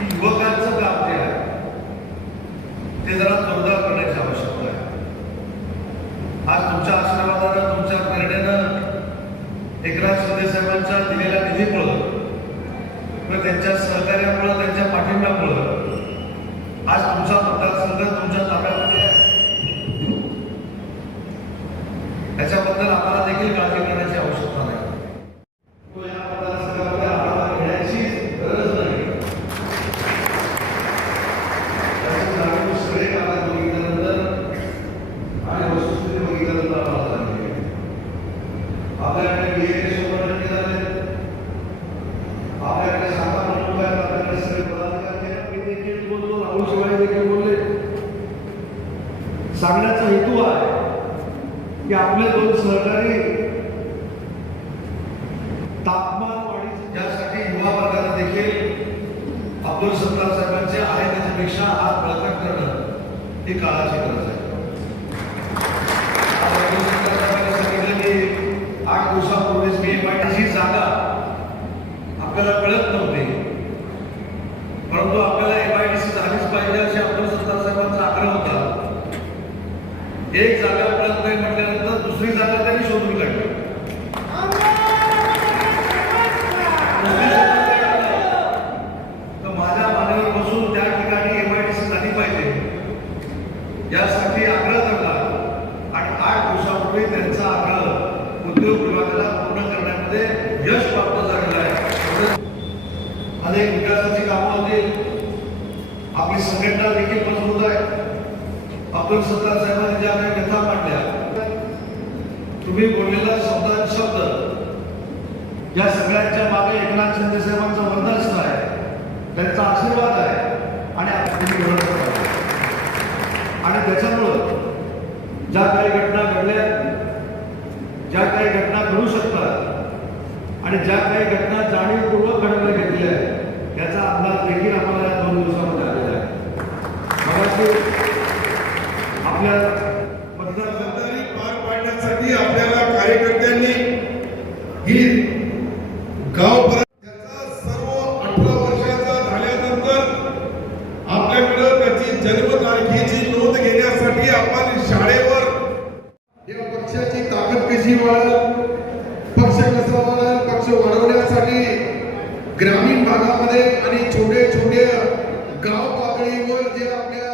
की युवकांचं काम जे आहे ते जरा जोरदार करण्याची आवश्यकता आहे. आज तुमच्या आशीर्वादानं, तुमच्या प्रेरणेनं, एकनाथ शिंदे साहेबांच्या दिलेल्या निधीमुळं, त्यांच्या सहकार्यामुळं, त्यांच्या पाठिंब्यामुळं आज तुमचा मतदारसंघ तुमच्या ताब्यामध्ये आहे. त्याच्याबद्दल आम्हाला देखील काळजी करण्याची आवश्यकता नाही. तो या मतदारसंघामध्ये आढावा घेण्याची गरज नाही. त्याचे जाणीव सगळे कागद बघितल्यानंतर आणि वस्तुस्थिती बघितल्यानंतर आम्हाला झाली. आपल्याकडे BA 100% झाले, आपल्याकडे शाखा प्रमुख आहेत, आपल्याकडे सगळे पदाधिकारी आहेत. मी देखील बोललो, राहुल शिवाय देखील बोलले. सांगण्याचा हेतू आहे की आपले दोन सहकारी तापमान वाढीचे ज्यासाठी युवा वर्गाला देखील अब्दुल सत्तार साहेबांचे आहे त्याच्यापेक्षा हात बळकट करणं ही काळाची गरज आहे. अब्दुल सत्तार साहेबांनी सांगितलं की 8 दिवसापूर्वीच मी MIDC जागा आपल्याला कळत नव्हती, परंतु आपल्याला MIDC झालीच पाहिजे अशी अब्दुल सत्तार साहेबांचा आग्रह होता. एक जागा कळत नाही म्हटल्यानंतर दुसरी जागा त्यांनी शोधून काढली. तर माझ्या मानेवर बसून त्या ठिकाणी MIDC झाली पाहिजे यासाठी आग्रह धरला आणि 8 दिवसापूर्वी त्यांचा आग्रह उद्योग विभागाला पूर्ण करण्यामध्ये यश प्राप्त झालेलं आहे. अनेक विकासाची कामं होतील, आपली संघटना देखील मजबूत आहे. अब्दुल सत्तार साहेबांनी ज्या काही कथा मांडल्या, तुम्ही बोललेला शब्द या सगळ्यांच्या मागे एकनाथ शिंदे साहेबांचा वरदान आहे, त्यांचा आशीर्वाद आहे आणि त्याच्यामुळं ज्या काही घटना घडल्या, ज्या काही घटना घडू शकतात आणि ज्या काही घटना जाणीवपूर्वक घडवल्या घेतल्या आहेत त्याचा अंदाज देखील आम्हाला या 2 दिवसामध्ये आलेला आहे. आपल्या जबाबदारी पार पाडण्यासाठी आपल्याला कार्यकर्त्यांनी ही गाव त्याचा सर्व 18 वर्षाचा झाल्यानंतर आपल्याकडे त्याची जन्मतारखेची नोंद घेण्यासाठी आपण शाळेवर या पक्षाची ताकद कशी वाढेल, पक्ष कसा वाढेल, पक्ष वाढवण्यासाठी ग्रामीण भागामध्ये आणि छोटे छोटे गाव पातळीवर जे आपल्या